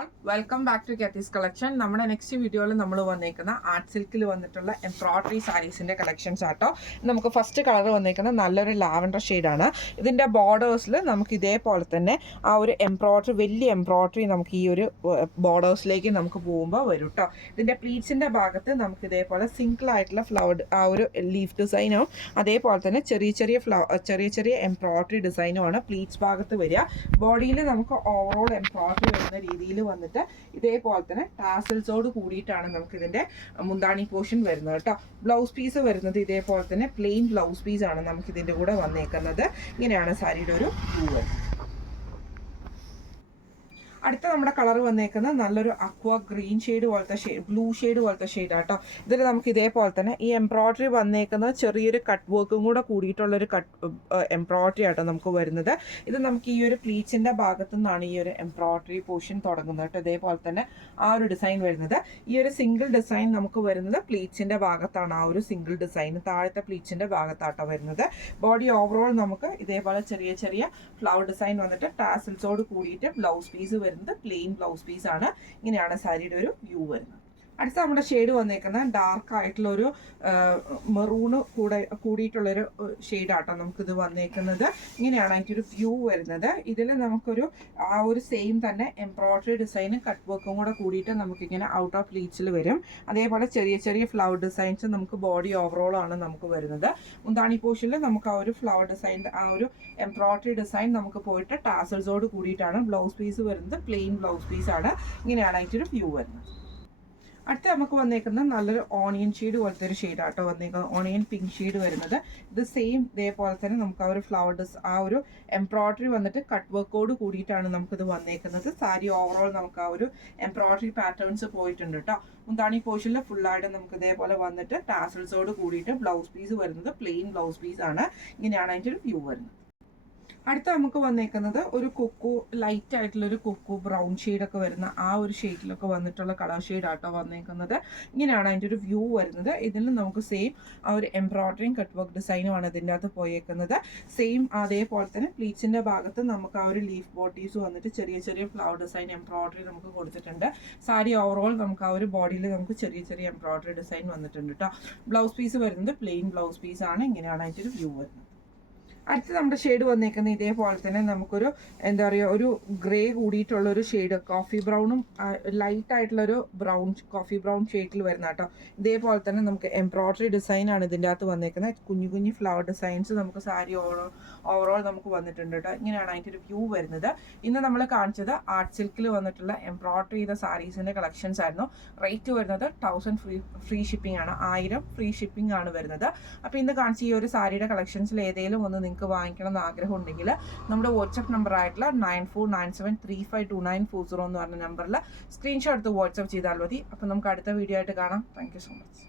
all, welcome back to Kathy's collection. നമ്മുടെ next വീഡിയോയിൽ നമ്മൾ വന്നേക്കുന്ന ആർട്ട് സിൽക്കിൽ വന്നിട്ടുള്ള എംബ്രോയിഡറി സാരീസിൻ്റെ കളക്ഷൻസ് ആട്ടോ. നമുക്ക് ഫസ്റ്റ് കളർ വന്നേക്കുന്ന നല്ലൊരു ലാവൻഡർ ഷെയ്ഡാണ്. ഇതിൻ്റെ ബോർഡേഴ്സിൽ നമുക്ക് ഇതേപോലെ തന്നെ ആ ഒരു എംബ്രോയിഡറി, വലിയ എംബ്രോയിഡറി നമുക്ക് ഈ ഒരു ബോർഡേഴ്സിലേക്ക് നമുക്ക് പോകുമ്പോൾ വരും കേട്ടോ. ഇതിൻ്റെ പ്ലീറ്റ്സിൻ്റെ ഭാഗത്ത് നമുക്ക് ഇതേപോലെ സിംഗിൾ ആയിട്ടുള്ള ഫ്ലവർ ആ ഒരു ലീഫ് ഡിസൈനും അതേപോലെ തന്നെ ചെറിയ എംബ്രോയിഡറി ഡിസൈനുമാണ് പ്ലീറ്റ്സ് ഭാഗത്ത് വരിക. ബോഡിയിൽ നമുക്ക് ഓവറോൾ എംബ്രോയിഡറി വരുന്ന രീതിയിൽ വന്നിട്ട് ഇതേപോലെ തന്നെ ടാസൽസോട് കൂടിയിട്ടാണ് നമുക്ക് ഇതിന്റെ മുന്താണി പോർഷൻ വരുന്നത് കേട്ടോ. ബ്ലൗസ് പീസ് വരുന്നത് ഇതേപോലെ തന്നെ പ്ലെയിൻ ബ്ലൗസ് പീസ് ആണ് നമുക്ക് ഇതിന്റെ കൂടെ വന്നേക്കുന്നത്. ഇങ്ങനെയാണ് സാരിയുടെ ഒരു വ്യൂ. അടുത്ത നമ്മുടെ കളർ വന്നേക്കുന്നത് നല്ലൊരു അക്വ ഗ്രീൻ ഷെയ്ഡ് പോലത്തെ ബ്ലൂ ഷെയ്ഡ് പോലത്തെ ഷെയ്ഡാട്ടോ. ഇതിൽ നമുക്ക് ഇതേപോലെ തന്നെ ഈ എംബ്രോയിഡറി വന്നേക്കുന്നത് ചെറിയൊരു കട്ട് വർക്കും കൂടെ കൂടിയിട്ടുള്ളൊരു എംബ്രോയിഡറി ആട്ടോ നമുക്ക് വരുന്നത്. ഇത് നമുക്ക് ഈ ഒരു പ്ലീറ്റ്സിൻ്റെ ഭാഗത്തു നിന്നാണ് ഈ ഒരു എംബ്രോയിഡറി പോർഷൻ തുടങ്ങുന്നത് കേട്ടോ. ഇതേപോലെ തന്നെ ആ ഒരു ഡിസൈൻ വരുന്നത്. ഈ ഒരു സിംഗിൾ ഡിസൈൻ നമുക്ക് വരുന്നത് പ്ലീറ്റ്സിൻ്റെ ഭാഗത്താണ്. ആ ഒരു സിംഗിൾ ഡിസൈൻ താഴത്തെ പ്ലീറ്റ്സിൻ്റെ ഭാഗത്താട്ടോ വരുന്നത്. ബോഡി ഓവറോൾ നമുക്ക് ഇതേപോലെ ചെറിയ ഫ്ലവർ ഡിസൈൻ വന്നിട്ട് ടാസൽസോട് കൂടിയിട്ട് ബ്ലൗസ് പീസ് വരുന്നത് പ്ലെയിൻ ബ്ലൗസ് പീസ് ആണ്. ഇങ്ങനെയാണ് സാരിയുടെ ഒരു വ്യൂ വരുന്നത്. അടുത്ത നമ്മുടെ ഷെയ്ഡ് വന്നേക്കുന്നത് ഡാർക്ക് ആയിട്ടുള്ള ഒരു മെറൂണ് കൂടിയിട്ടുള്ളൊരു ഷെയ്ഡാട്ടോ നമുക്കിത് വന്നേക്കുന്നത്. ഇങ്ങനെയാണ് അതിൻ്റെ ഒരു വ്യൂ വരുന്നത്. ഇതിൽ നമുക്കൊരു ആ ഒരു സെയിം തന്നെ എംബ്രോയിഡറി ഡിസൈനും കട്ട് വർക്കും കൂടെ കൂടിയിട്ട് നമുക്കിങ്ങനെ ഔട്ട് ഓഫ് പ്ലീറ്റ്സിൽ വരും. അതേപോലെ ചെറിയ ഫ്ലവർ ഡിസൈൻസ് നമുക്ക് ബോഡി ഓവറോൾ ആണ് നമുക്ക് വരുന്നത്. മുന്താണി പോർഷനിൽ നമുക്ക് ആ ഒരു ഫ്ലവർ ഡിസൈൻ ആ ഒരു എംബ്രോയിഡറി ഡിസൈൻ നമുക്ക് പോയിട്ട് ടാസൽസോട് കൂടിയിട്ടാണ്. ബ്ലൗസ് പീസ് വരുന്നത് പ്ലെയിൻ ബ്ലൗസ് പീസാണ്. ഇങ്ങനെയാണ് അതിൻ്റെ ഒരു വ്യൂ വരുന്നത്. അടുത്ത നമുക്ക് വന്നേക്കുന്നത് നല്ലൊരു ഓണിയൻ ഷെയ്ഡ് പോലത്തെ ഒരു ഷെയ്ഡാട്ടോ വന്നേക്കുന്നത്. ഓണിയൻ പിങ്ക് ഷെയ്ഡ് വരുന്നത്. ഇത് സെയിം ഇതേപോലെ തന്നെ നമുക്ക് ആ ഒരു ഫ്ലവർ ആ ഒരു എംബ്രോയിഡറി വന്നിട്ട് കട്ട് വർക്കോട് കൂടിയിട്ടാണ് നമുക്കിത് വന്നേക്കുന്നത്. സാരി ഓവറോൾ നമുക്ക് ആ ഒരു എംബ്രോയിഡറി പാറ്റേൺസ് പോയിട്ടുണ്ട് കേട്ടോ. മുന്താണി പോർഷനിൽ ഫുള്ളായിട്ട് നമുക്ക് ഇതേപോലെ വന്നിട്ട് ടാസൽസോട് കൂടിയിട്ട് ബ്ലൗസ് പീസ് വരുന്നത് പ്ലെയിൻ ബ്ലൗസ് പീസ് ആണ്. ഇങ്ങനെയാണ് അതിൻ്റെ ഒരു വ്യൂ വരുന്നത്. അടുത്ത നമുക്ക് വന്നേക്കുന്നത് ഒരു ലൈറ്റ് ആയിട്ടുള്ളൊരു കൊക്കോ ബ്രൗൺ ഷെയ്ഡൊക്കെ വരുന്ന ആ ഒരു ഷെയ്ഡിലൊക്കെ വന്നിട്ടുള്ള കളർ ഷെയ്ഡാട്ടോ വന്നേക്കുന്നത്. ഇങ്ങനെയാണ് അതിൻ്റെ ഒരു വ്യൂ വരുന്നത്. ഇതിൽ നമുക്ക് സെയിം ആ ഒരു എംബ്രോയിഡറിയും കട്ട് വർക്ക് ഡിസൈനുമാണ് ഇതിൻ്റെ അകത്ത് പോയേക്കുന്നത്. സെയിം അതേപോലെ തന്നെ പ്ലീറ്റ്സിൻ്റെ ഭാഗത്ത് നമുക്ക് ആ ഒരു ലീഫ് ബോട്ടീസ് വന്നിട്ട് ചെറിയ ഫ്ലവർ ഡിസൈൻ എംബ്രോയിഡറി നമുക്ക് കൊടുത്തിട്ടുണ്ട്. സാരി ഓവറോൾ നമുക്ക് ആ ഒരു ബോഡിയിൽ നമുക്ക് ചെറിയ എംബ്രോയിഡറി ഡിസൈൻ വന്നിട്ടുണ്ട് കേട്ടോ. ബ്ലൗസ് പീസ് വരുന്നത് പ്ലെയിൻ ബ്ലൗസ് പീസാണ്. ഇങ്ങനെയാണ് അതിൻ്റെ ഒരു വ്യൂ വരുന്നത്. അടുത്ത് നമ്മുടെ ഷെയ്ഡ് വന്നേക്കുന്നത് ഇതേപോലെ തന്നെ നമുക്കൊരു എന്താ പറയുക ഒരു ഗ്രേ കൂടിയിട്ടുള്ളൊരു ഷെയ്ഡ് കോഫി ബ്രൗണും ലൈറ്റ് ആയിട്ടുള്ളൊരു കോഫി ബ്രൗൺ ഷെയ്ഡിൽ വരുന്ന കേട്ടോ. ഇതേപോലെ തന്നെ നമുക്ക് എംബ്രോയിഡറി ഡിസൈനാണ് ഇതിൻ്റെ അകത്ത് വന്നേക്കുന്നത്. കുഞ്ഞു ഫ്ലവർ ഡിസൈൻസ് നമുക്ക് സാരി ഓവറോൾ നമുക്ക് വന്നിട്ടുണ്ട് കേട്ടോ. ഇങ്ങനെയാണ് അതിൻ്റെ ഒരു വ്യൂ വരുന്നത്. ഇന്ന് നമ്മൾ കാണിച്ചത് ആർട്ട് സിൽക്കിൽ വന്നിട്ടുള്ള എംബ്രോയിഡറി ചെയ്ത സാരീസിൻ്റെ കളക്ഷൻസ് ആയിരുന്നു. റേറ്റ് വരുന്നത് 1000 ഫ്രീ ഷിപ്പിംഗ് ആണ്. 1000 ഫ്രീ ഷിപ്പിംഗ് ആണ് വരുന്നത്. അപ്പോൾ ഇന്ന് കാണിച്ച ഈ ഒരു സാരിയുടെ കളക്ഷൻസിൽ ഏതെങ്കിലും ഒന്ന് നിങ്ങൾക്ക് വാങ്ങിക്കണം എന്ന് ആഗ്രഹം ഉണ്ടെങ്കിൽ നമ്മുടെ വാട്സ്ആപ്പ് നമ്പർ ആയിട്ടുള്ള 9497352940 എന്ന് പറഞ്ഞ നമ്പറിൽ സ്ക്രീൻഷോട്ട് എടുത്ത് വാട്സ്ആപ്പ് ചെയ്താൽ മതി. അപ്പോൾ നമുക്ക് അടുത്ത വീഡിയോ ആയിട്ട് കാണാം. Thank you so much.